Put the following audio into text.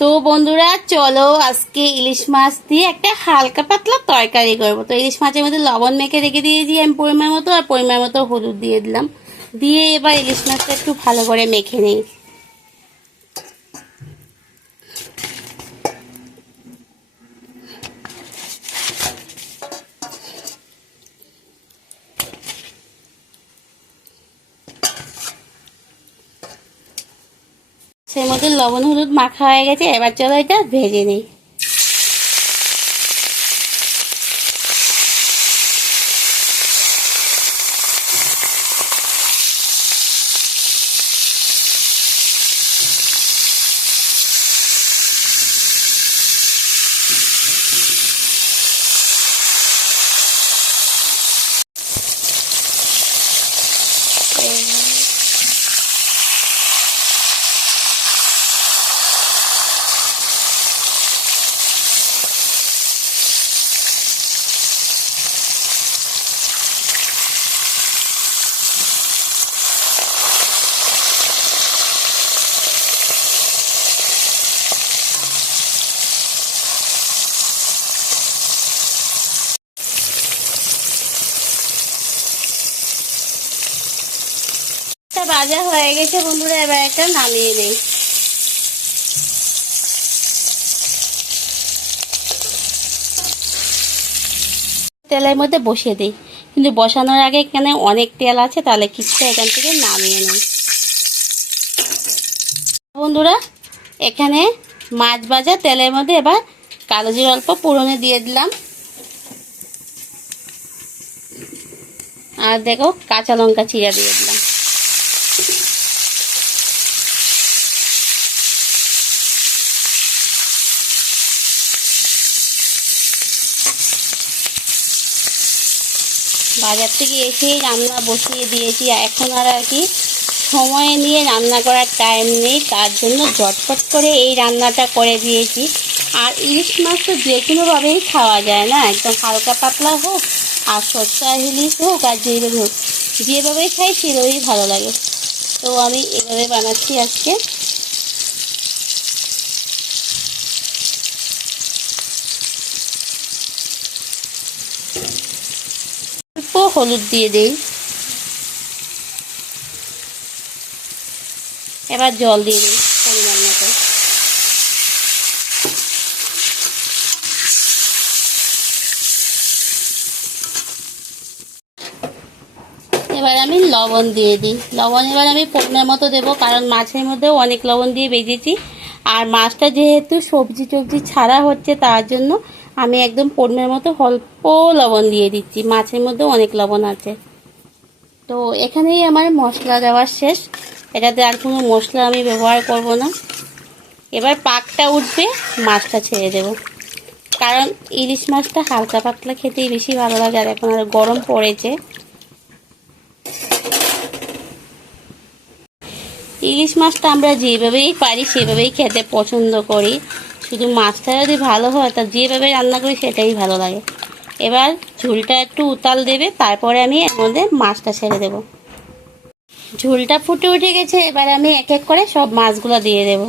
তো বন্ধুরা চলো আজকে ইলিশ মাছ দিয়ে একটা হালকা পাতলা তরকারি করবো। তো ইলিশ মাছের মধ্যে লবণ মেখে রেখে দিয়েছি আমি পরিমাণ মতো, আর পরিমাণ মতো হলুদ দিয়ে দিলাম। দিয়ে এবার ইলিশ মাছটা একটু ভালো করে মেখে নিই। সেই মধ্যে লবণ হলুদ মাখা হয়ে গেছে, এবার চলো এটা ভেজে নিই। ভাজা হয়ে গেছে বন্ধুরা, এবার একটা নামিয়ে নেই। তেলের মধ্যে বসিয়ে দিই, কিন্তু বসানোর আগে এখানে অনেক তেল আছে, তাহলে কিছুটা এখান থেকে নামিয়ে নিই। বন্ধুরা এখানে মাছ ভাজা তেলের মধ্যে এবার কালো জিরে অল্প ফোড়নে দিয়ে দিলাম, আর দেখো কাঁচা লঙ্কা চিরা দিয়ে দিলাম। বাজার থেকে এসেই রান্না বসিয়ে দিয়েছি, এখন আর কি সময় নিয়ে রান্না করার টাইম নেই, তার জন্য ঝটপট করে এই রান্নাটা করে দিয়েছি। আর ইলিশ মাছ তো যে কোনোভাবেই খাওয়া যায় না, একদম হালকা পাতলা হোক আর সস্তা ইলিশ হোক আর যেভাবে হোক, যেভাবেই খাই সেভাবেই ভালো লাগে। তো আমি এভাবে বানাচ্ছি আজকে। অল্প হলুদ দিয়ে দিই, এবার জল দিয়ে দিই পরিমাণ মতো। এবার আমি লবণ দিয়ে দিই, লবণ এবার আমি পরিমাণ মতো দেবো, কারণ মাছের মধ্যেও অনেক লবণ দিয়ে ভেজেছি। আর মাছটা যেহেতু সবজি টবজি ছাড়া হচ্ছে, তার জন্য আমি একদম পরিমাণ মতো অল্প লবণ দিয়ে দিচ্ছি, মাছের মধ্যেও অনেক লবণ আছে। তো এখানেই আমার মশলা দেওয়া শেষ, এটাতে আর কোনো মশলা আমি ব্যবহার করব না। এবার পাকটা উঠবে, মাছটা ছেড়ে দেব, কারণ ইলিশ মাছটা হালকা পাতলা খেতেই বেশি ভালো লাগে, আর এখন আর গরম পড়েছে। ইলিশ মাছটা আমরা যেভাবেই পারি সেভাবেই খেতে পছন্দ করি, শুধু মাছটা যদি ভালো হয় তা যেভাবে রান্না করি সেটাই ভালো লাগে। এবার ঝোলটা একটু উতাল দেবে, তারপরে আমি এর মধ্যে মাছটা ছেড়ে দেব। ঝোলটা ফুটে উঠে গেছে, এবার আমি এক এক করে সব মাছগুলো দিয়ে দেব।